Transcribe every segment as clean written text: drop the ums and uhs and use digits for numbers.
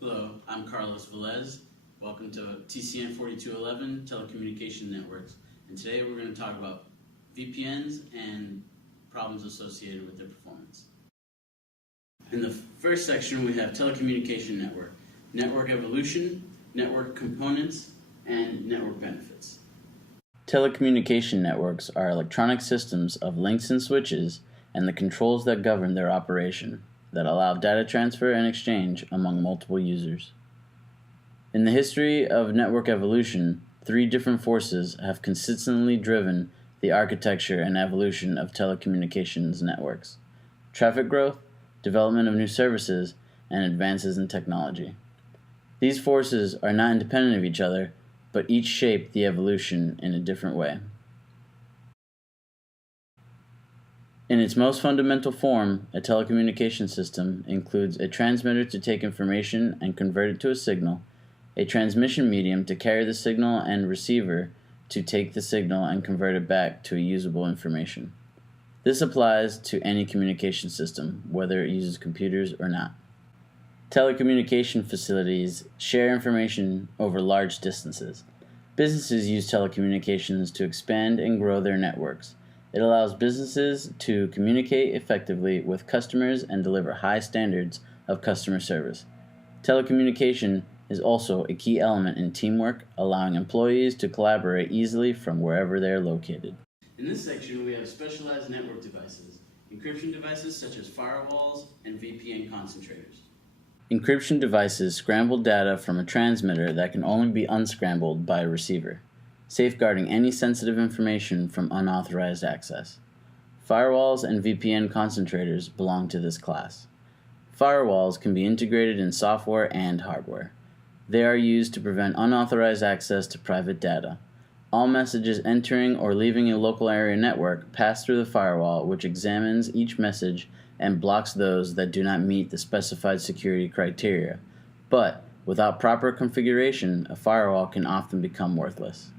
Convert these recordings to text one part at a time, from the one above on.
Hello, I'm Carlos Velez. Welcome to TCN 4211 Telecommunication Networks. And today we're going to talk about VPNs and problems associated with their performance. In the first section we have telecommunication network, network evolution, network components, and network benefits. Telecommunication networks are electronic systems of links and switches and the controls that govern their operation that allow data transfer and exchange among multiple users. In the history of network evolution, three different forces have consistently driven the architecture and evolution of telecommunications networks: traffic growth, development of new services, and advances in technology. These forces are not independent of each other, but each shape the evolution in a different way. In its most fundamental form, a telecommunication system includes a transmitter to take information and convert it to a signal, a transmission medium to carry the signal, and a receiver to take the signal and convert it back to a usable information. This applies to any communication system, whether it uses computers or not. Telecommunication facilities share information over large distances. Businesses use telecommunications to expand and grow their networks. It allows businesses to communicate effectively with customers and deliver high standards of customer service. Telecommunication is also a key element in teamwork, allowing employees to collaborate easily from wherever they are located. In this section, we have specialized network devices, encryption devices such as firewalls and VPN concentrators. Encryption devices scramble data from a transmitter that can only be unscrambled by a receiver, safeguarding any sensitive information from unauthorized access. Firewalls and VPN concentrators belong to this class. Firewalls can be integrated in software and hardware. They are used to prevent unauthorized access to private data. All messages entering or leaving a local area network pass through the firewall, which examines each message and blocks those that do not meet the specified security criteria. But without proper configuration, a firewall can often become worthless.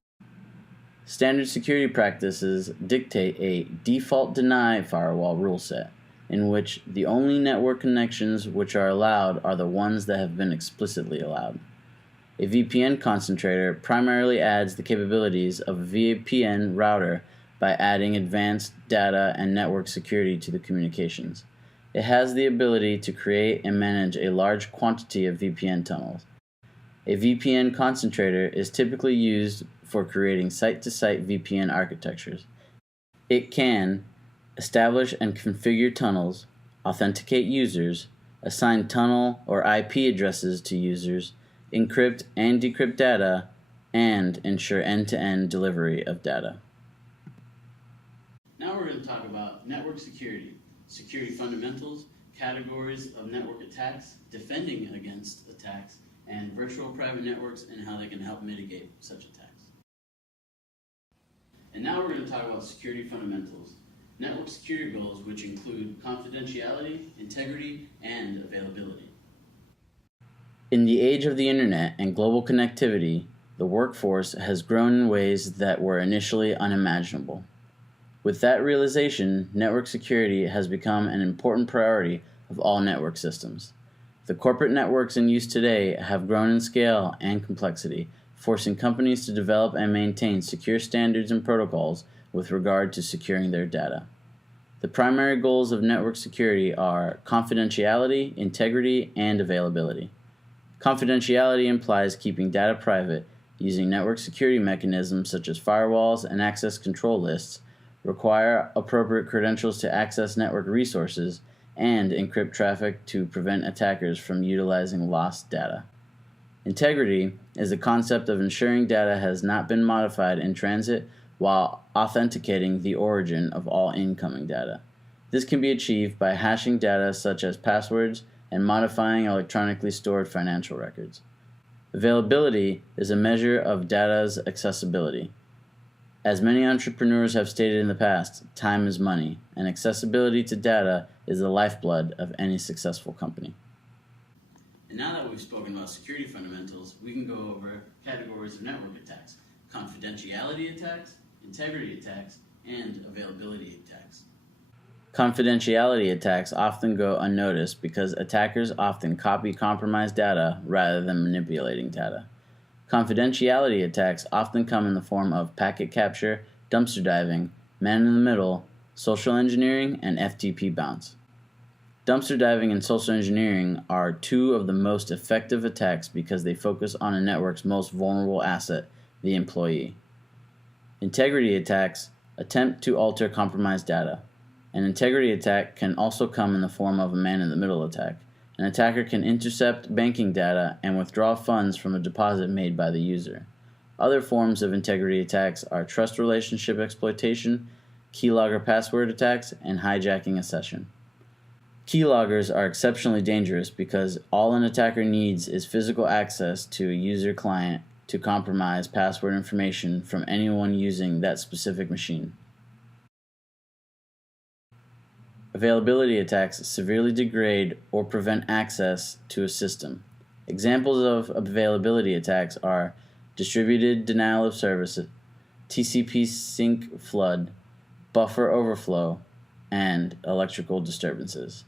Standard security practices dictate a default deny firewall rule set, in which the only network connections which are allowed are the ones that have been explicitly allowed. A VPN concentrator primarily adds the capabilities of a VPN router by adding advanced data and network security to the communications. It has the ability to create and manage a large quantity of VPN tunnels. A VPN concentrator is typically used for creating site-to-site VPN architectures. It can establish and configure tunnels, authenticate users, assign tunnel or IP addresses to users, encrypt and decrypt data, and ensure end-to-end delivery of data. Now we're going to talk about network security, security fundamentals, categories of network attacks, defending against attacks, and virtual private networks and how they can help mitigate such attacks. And now we're going to talk about security fundamentals, network security goals, which include confidentiality, integrity, and availability. In the age of the internet and global connectivity, the workforce has grown in ways that were initially unimaginable. With that realization, network security has become an important priority of all network systems. The corporate networks in use today have grown in scale and complexity, forcing companies to develop and maintain secure standards and protocols with regard to securing their data. The primary goals of network security are confidentiality, integrity, and availability. Confidentiality implies keeping data private using network security mechanisms such as firewalls and access control lists, require appropriate credentials to access network resources, and encrypt traffic to prevent attackers from utilizing lost data. Integrity is the concept of ensuring data has not been modified in transit while authenticating the origin of all incoming data. This can be achieved by hashing data such as passwords and modifying electronically stored financial records. Availability is a measure of data's accessibility. As many entrepreneurs have stated in the past, time is money, and accessibility to data is the lifeblood of any successful company. And now that we've spoken about security fundamentals, we can go over categories of network attacks: confidentiality attacks, integrity attacks, and availability attacks. Confidentiality attacks often go unnoticed because attackers often copy compromised data rather than manipulating data. Confidentiality attacks often come in the form of packet capture, dumpster diving, man in the middle, social engineering, and FTP bounce. Dumpster diving and social engineering are two of the most effective attacks because they focus on a network's most vulnerable asset, the employee. Integrity attacks attempt to alter compromised data. An integrity attack can also come in the form of a man-in-the-middle attack. An attacker can intercept banking data and withdraw funds from a deposit made by the user. Other forms of integrity attacks are trust relationship exploitation, keylogger password attacks, and hijacking a session. Keyloggers are exceptionally dangerous because all an attacker needs is physical access to a user client to compromise password information from anyone using that specific machine. Availability attacks severely degrade or prevent access to a system. Examples of availability attacks are distributed denial of service, TCP sink flood, buffer overflow, and electrical disturbances.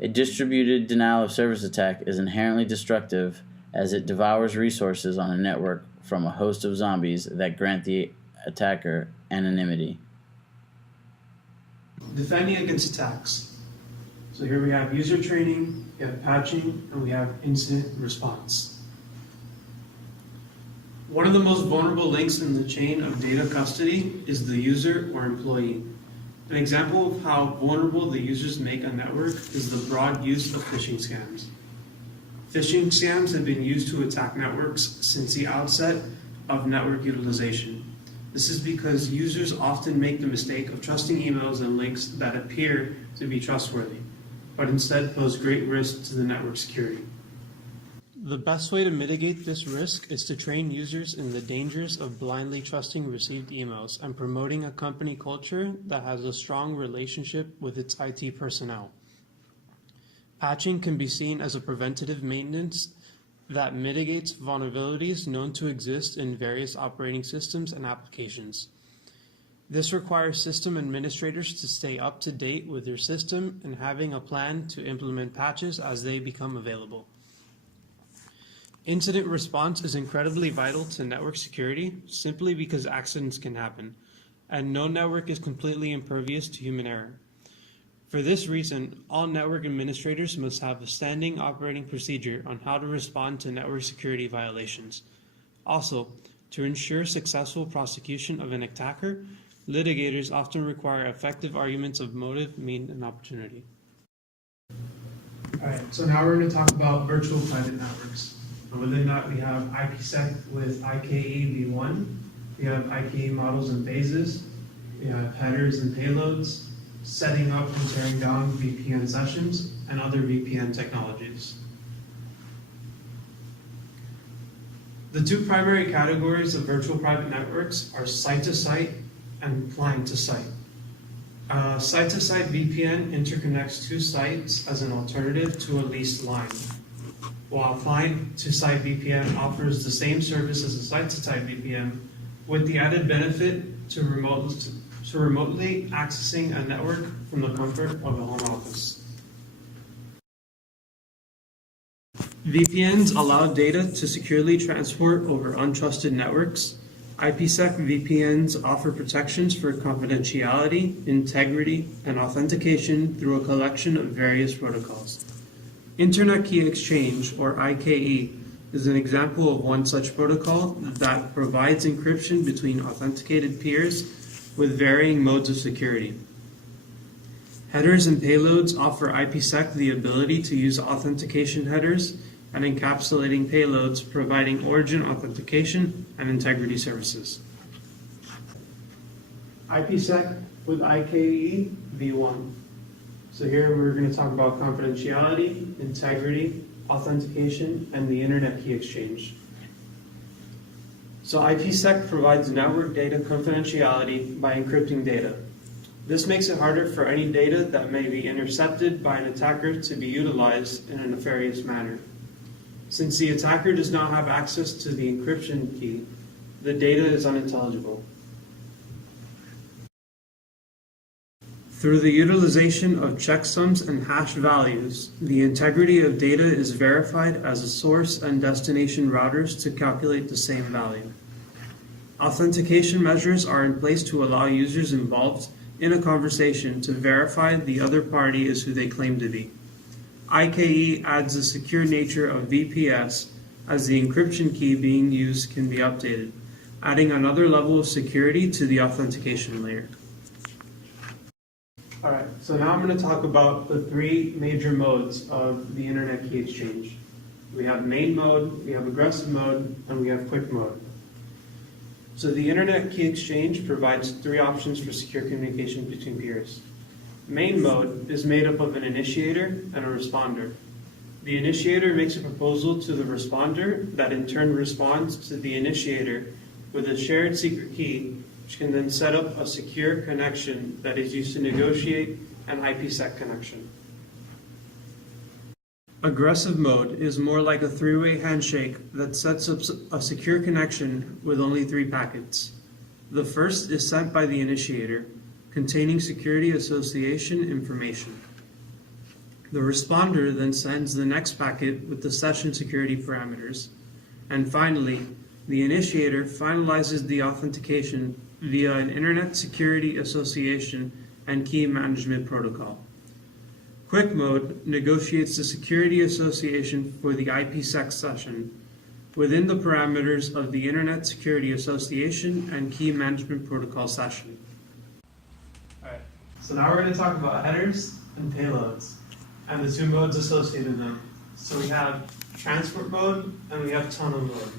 A distributed denial of service attack is inherently destructive as it devours resources on a network from a host of zombies that grant the attacker anonymity. Defending against attacks. So here we have user training, we have patching, and we have incident response. One of the most vulnerable links in the chain of data custody is the user or employee. An example of how vulnerable the users make a network is the broad use of phishing scams. Phishing scams have been used to attack networks since the outset of network utilization. This is because users often make the mistake of trusting emails and links that appear to be trustworthy, but instead pose great risk to the network security. The best way to mitigate this risk is to train users in the dangers of blindly trusting received emails and promoting a company culture that has a strong relationship with its IT personnel. Patching can be seen as a preventative maintenance that mitigates vulnerabilities known to exist in various operating systems and applications. This requires system administrators to stay up to date with their system and having a plan to implement patches as they become available. Incident response is incredibly vital to network security simply because accidents can happen, and no network is completely impervious to human error. For this reason, all network administrators must have a standing operating procedure on how to respond to network security violations. Also, to ensure successful prosecution of an attacker, litigators often require effective arguments of motive, mean, and opportunity. All right, so now we're going to talk about virtual private networks. And within that, we have IPsec with IKE v1, we have IKE models and phases, we have headers and payloads, setting up and tearing down VPN sessions, and other VPN technologies. The two primary categories of virtual private networks are site-to-site and client-to-site. Site-to-site VPN interconnects two sites as an alternative to a leased line, while client-to-site VPN offers the same service as a site-to-site VPN with the added benefit to remotely accessing a network from the comfort of a home office. VPNs allow data to securely transport over untrusted networks. IPsec VPNs offer protections for confidentiality, integrity, and authentication through a collection of various protocols. Internet Key Exchange, or IKE, is an example of one such protocol that provides encryption between authenticated peers with varying modes of security. Headers and payloads offer IPsec the ability to use authentication headers and encapsulating payloads, providing origin authentication and integrity services. IPsec with IKE v1. So here we're going to talk about confidentiality, integrity, authentication, and the Internet Key Exchange. So IPsec provides network data confidentiality by encrypting data. This makes it harder for any data that may be intercepted by an attacker to be utilized in a nefarious manner. Since the attacker does not have access to the encryption key, the data is unintelligible. Through the utilization of checksums and hash values, the integrity of data is verified as a source and destination routers to calculate the same value. Authentication measures are in place to allow users involved in a conversation to verify the other party is who they claim to be. IKE adds a secure nature of VPS as the encryption key being used can be updated, adding another level of security to the authentication layer. Alright, so now I'm going to talk about the three major modes of the Internet Key Exchange. We have main mode, we have aggressive mode, and we have quick mode. So the Internet Key Exchange provides three options for secure communication between peers. Main mode is made up of an initiator and a responder. The initiator makes a proposal to the responder that in turn responds to the initiator with a shared secret key, which can then set up a secure connection that is used to negotiate an IPsec connection. Aggressive mode is more like a three-way handshake that sets up a secure connection with only three packets. The first is sent by the initiator, containing security association information. The responder then sends the next packet with the session security parameters. And finally, the initiator finalizes the authentication via an Internet Security Association and Key Management Protocol. Quick mode negotiates the security association for the IPsec session within the parameters of the Internet Security Association and Key Management Protocol session. Alright, so now we're going to talk about headers and payloads and the two modes associated with them. So we have transport mode and we have tunnel mode.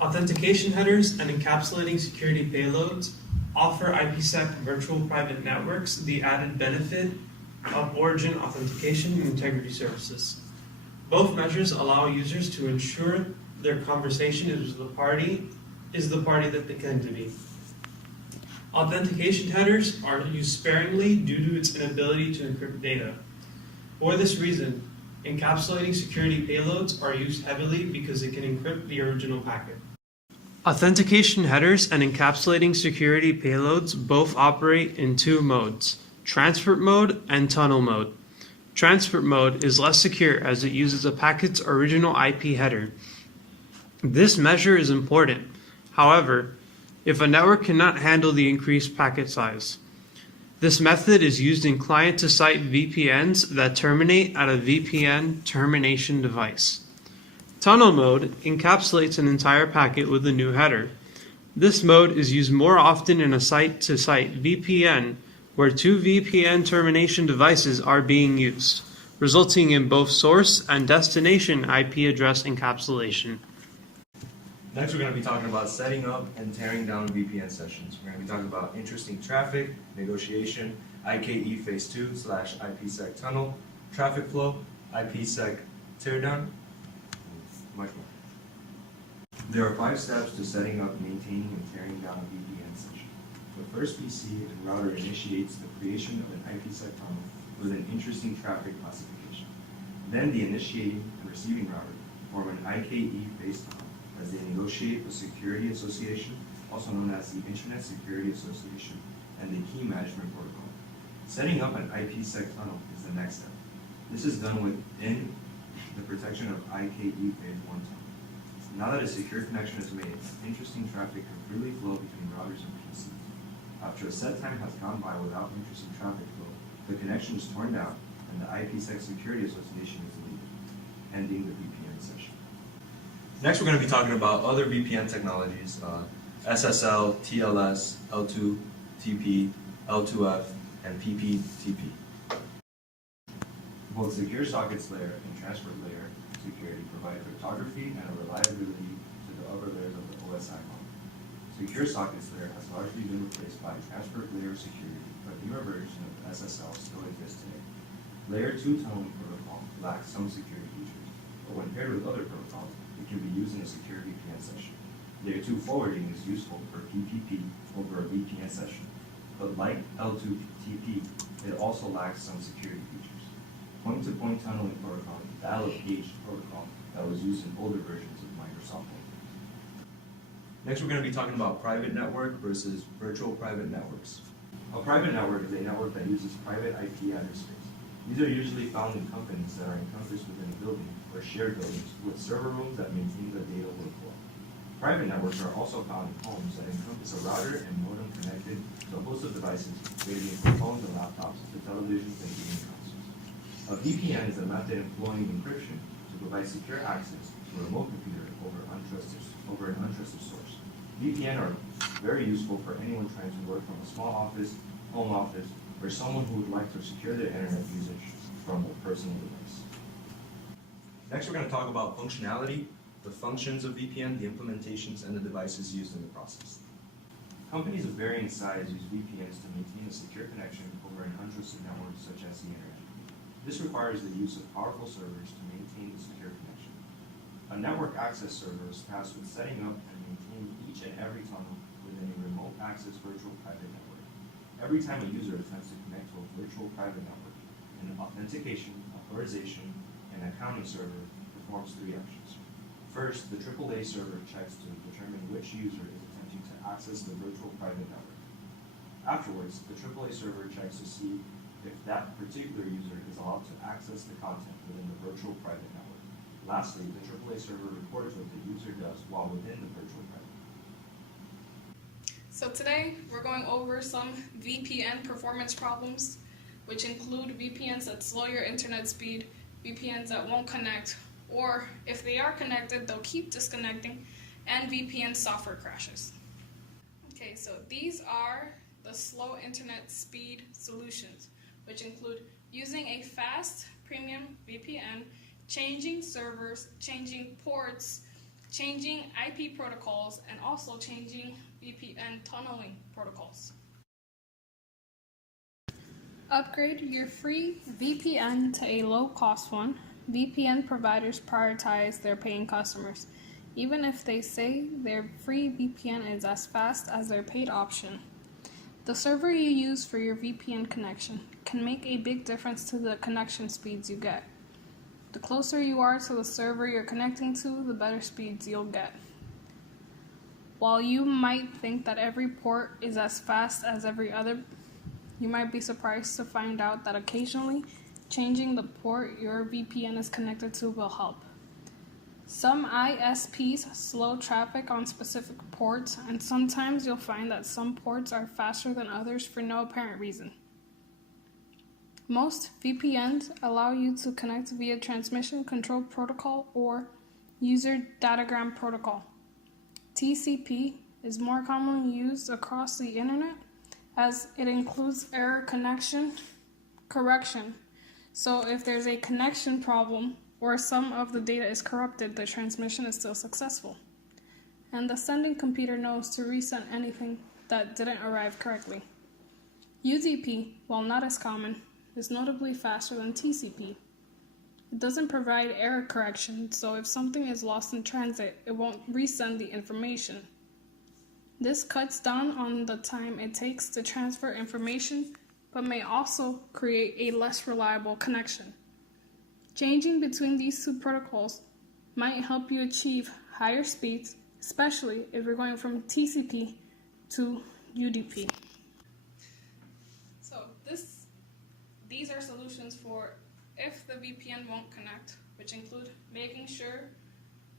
Authentication headers and encapsulating security payloads offer IPsec virtual private networks the added benefit of origin authentication and integrity services. Both measures allow users to ensure their conversation is the party that they claim to be. Authentication headers are used sparingly due to its inability to encrypt data. For this reason, encapsulating security payloads are used heavily because it can encrypt the original packet. Authentication headers and encapsulating security payloads both operate in two modes, transport mode and tunnel mode. Transport mode is less secure as it uses a packet's original IP header. This measure is important, however, if a network cannot handle the increased packet size. This method is used in client-to-site VPNs that terminate at a VPN termination device. Tunnel mode encapsulates an entire packet with a new header. This mode is used more often in a site-to-site VPN where two VPN termination devices are being used, resulting in both source and destination IP address encapsulation. Next, we're going to be talking about setting up and tearing down VPN sessions. We're going to be talking about interesting traffic, negotiation, IKE Phase 2 / IPsec tunnel, traffic flow, IPsec teardown, much more. There are 5 steps to setting up, maintaining, and tearing down a VPN session. The first PC and router initiates the creation of an IPsec tunnel with an interesting traffic classification. Then the initiating and receiving router form an IKE-based tunnel as they negotiate the Security Association, also known as the Internet Security Association, and the Key Management Protocol. Setting up an IPsec tunnel is the next step. This is done within the protection of IKE Phase 1 tunnel. Now that a secure connection is made, interesting traffic can freely flow between routers and PCs. After a set time has gone by without interesting traffic flow, the connection is torn down and the IPsec Security Association is deleted, ending the VPN session. Next, we're going to be talking about other VPN technologies, SSL, TLS, L2TP, L2F, and PPTP. Both secure sockets layer and transport layer security provide cryptography and a reliability to the upper layers of the OSI model. Secure sockets layer has largely been replaced by transport layer security, but newer versions of SSL still exist today. Layer 2 tunneling protocol lacks some security features, but when paired with other protocols, it can be used in a secure VPN session. Layer 2 forwarding is useful for PPP over a VPN session, but like L2TP, it also lacks some security features. Point-to-point tunneling protocol is a dial-up-gauge protocol that was used in older versions of Microsoft Link. Next, we're going to be talking about private network versus virtual private networks. A private network is a network that uses private IP address space. These are usually found in companies that are encompassed within a building or shared buildings with server rooms that maintain the data workflow. Private networks are also found in homes that encompass a router and modem connected to a host of devices, ranging from phones and laptops to televisions and gaming consoles. A VPN is a method employing encryption to provide secure access to a remote computer over an untrusted source. VPN are very useful for anyone trying to work from a small office, home office, or someone who would like to secure their internet usage from a personal device. Next, we're going to talk about functionality, the functions of VPN, the implementations, and the devices used in the process. Companies of varying size use VPNs to maintain a secure connection over an untrusted network such as the internet. This requires the use of powerful servers to maintain the secure connection. A network access server is tasked with setting up and maintaining each and every tunnel within a remote access virtual private network. Every time a user attempts to connect to a virtual private network, an authentication, authorization, and accounting server performs three actions. First, the AAA server checks to determine which user is attempting to access the virtual private network. Afterwards, the AAA server checks to see if that particular user is allowed to access the content within the virtual private network. Lastly, the AAA server reports what the user does while within the virtual private network. So today, we're going over some VPN performance problems, which include VPNs that slow your internet speed, VPNs that won't connect, or if they are connected, they'll keep disconnecting, and VPN software crashes. Okay, so these are the slow internet speed solutions, which include using a fast premium VPN, changing servers, changing ports, changing IP protocols, and also changing VPN tunneling protocols. Upgrade your free VPN to a low-cost one. VPN providers prioritize their paying customers, even if they say their free VPN is as fast as their paid option. The server you use for your VPN connection can make a big difference to the connection speeds you get. The closer you are to the server you're connecting to, the better speeds you'll get. While you might think that every port is as fast as every other, you might be surprised to find out that occasionally changing the port your VPN is connected to will help. Some ISPs slow traffic on specific ports, and sometimes you'll find that some ports are faster than others for no apparent reason. Most VPNs allow you to connect via Transmission Control Protocol or User Datagram Protocol. TCP is more commonly used across the internet as it includes error connection correction. So if there's a connection problem or some of the data is corrupted, the transmission is still successful. And the sending computer knows to resend anything that didn't arrive correctly. UDP, while not as common, is notably faster than TCP. It doesn't provide error correction, so if something is lost in transit, it won't resend the information. This cuts down on the time it takes to transfer information, but may also create a less reliable connection. Changing between these two protocols might help you achieve higher speeds, especially if you're going from TCP to UDP. So these are solutions for if the VPN won't connect, which include making sure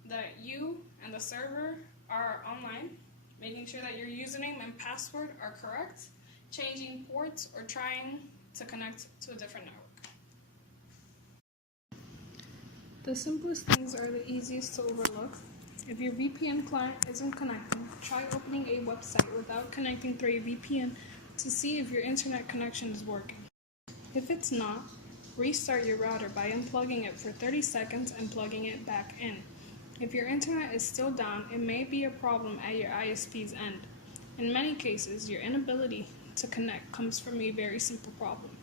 that you and the server are online, making sure that your username and password are correct, changing ports, or trying to connect to a different network. The simplest things are the easiest to overlook. If your VPN client isn't connecting, try opening a website without connecting through a VPN to see if your internet connection is working. If it's not, restart your router by unplugging it for 30 seconds and plugging it back in. If your internet is still down, it may be a problem at your ISP's end. In many cases, your inability to connect comes from a very simple problem.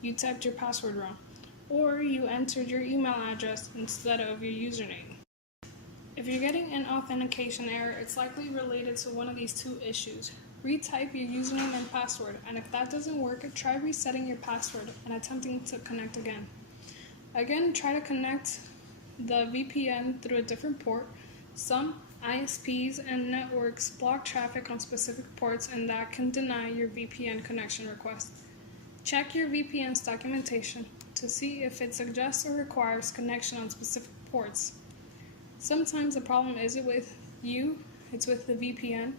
You typed your password wrong, or you entered your email address instead of your username. If you're getting an authentication error, it's likely related to one of these two issues. Retype your username and password, and if that doesn't work, try resetting your password and attempting to connect again. Again, try to connect the VPN through a different port. Some ISPs and networks block traffic on specific ports, and that can deny your VPN connection request. Check your VPN's documentation to see if it suggests or requires connection on specific ports. Sometimes the problem isn't with you, it's with the VPN.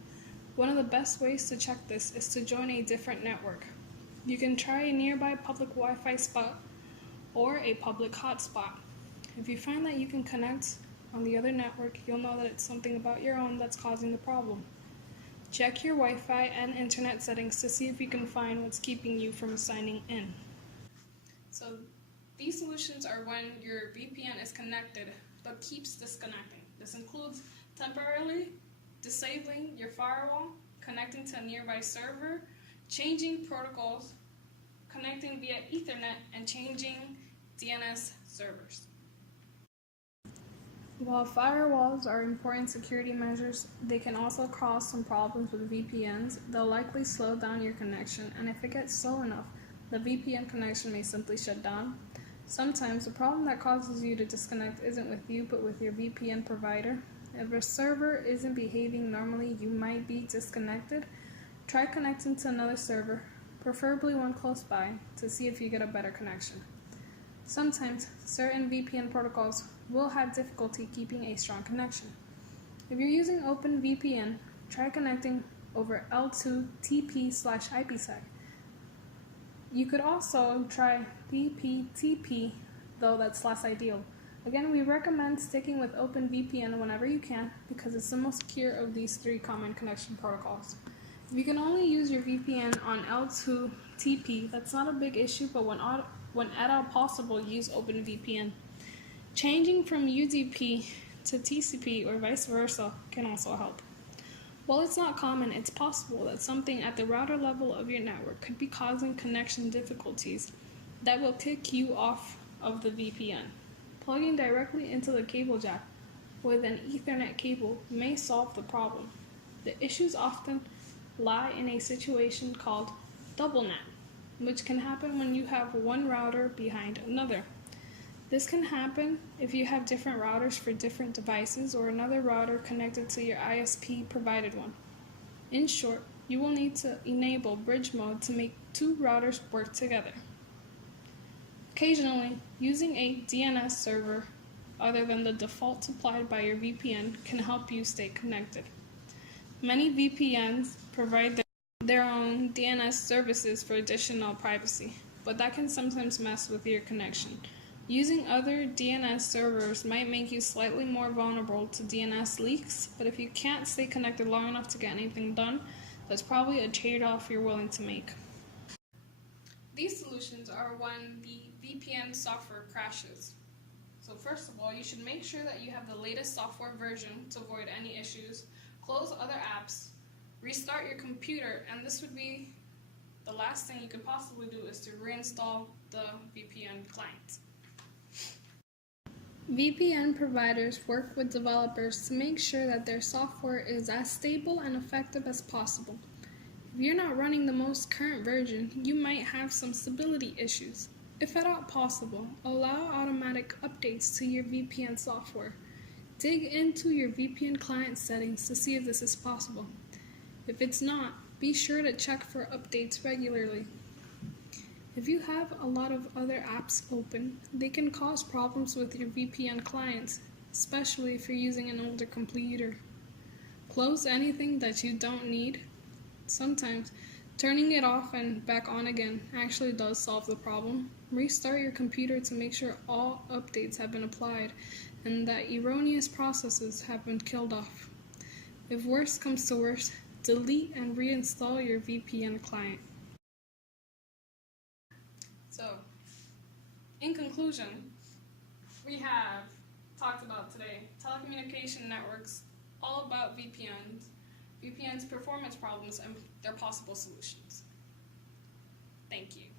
One of the best ways to check this is to join a different network. You can try a nearby public Wi-Fi spot or a public hotspot. If you find that you can connect on the other network, you'll know that it's something about your own that's causing the problem. Check your Wi-Fi and internet settings to see if you can find what's keeping you from signing in. So these solutions are when your VPN is connected but keeps disconnecting. This includes temporarily disabling your firewall, connecting to a nearby server, changing protocols, connecting via Ethernet, and changing DNS servers. While firewalls are important security measures, they can also cause some problems with VPNs. They'll likely slow down your connection, and if it gets slow enough, the VPN connection may simply shut down. Sometimes the problem that causes you to disconnect isn't with you, but with your VPN provider. If a server isn't behaving normally, you might be disconnected. Try connecting to another server, preferably one close by, to see if you get a better connection. Sometimes certain VPN protocols will have difficulty keeping a strong connection. If you're using OpenVPN, try connecting over L2TP/IPsec. You could also try BPTP, though that's less ideal. Again, we recommend sticking with OpenVPN whenever you can because it's the most secure of these three common connection protocols. If you can only use your VPN on L2TP, that's not a big issue, but when at all possible, use OpenVPN. Changing from UDP to TCP or vice versa can also help. While it's not common, it's possible that something at the router level of your network could be causing connection difficulties that will kick you off of the VPN. Plugging directly into the cable jack with an Ethernet cable may solve the problem. The issues often lie in a situation called double net, which can happen when you have one router behind another. This can happen if you have different routers for different devices or another router connected to your ISP provided one. In short, you will need to enable bridge mode to make two routers work together. Occasionally, using a DNS server other than the default supplied by your VPN can help you stay connected. Many VPNs provide their own DNS services for additional privacy, but that can sometimes mess with your connection. Using other DNS servers might make you slightly more vulnerable to DNS leaks, but if you can't stay connected long enough to get anything done, that's probably a trade-off you're willing to make. These solutions are when the VPN software crashes. So first of all, you should make sure that you have the latest software version to avoid any issues. Close other apps, restart your computer, and this would be the last thing you could possibly do is to reinstall the VPN client. VPN providers work with developers to make sure that their software is as stable and effective as possible. If you're not running the most current version, you might have some stability issues. If at all possible, allow automatic updates to your VPN software. Dig into your VPN client settings to see if this is possible. If it's not, be sure to check for updates regularly. If you have a lot of other apps open, they can cause problems with your VPN clients, especially if you're using an older computer. Close anything that you don't need. Sometimes, turning it off and back on again actually does solve the problem. Restart your computer to make sure all updates have been applied and that erroneous processes have been killed off. If worse comes to worse, delete and reinstall your VPN client. So, in conclusion, we have talked about today telecommunication networks, all about VPNs, performance problems, and their possible solutions. Thank you.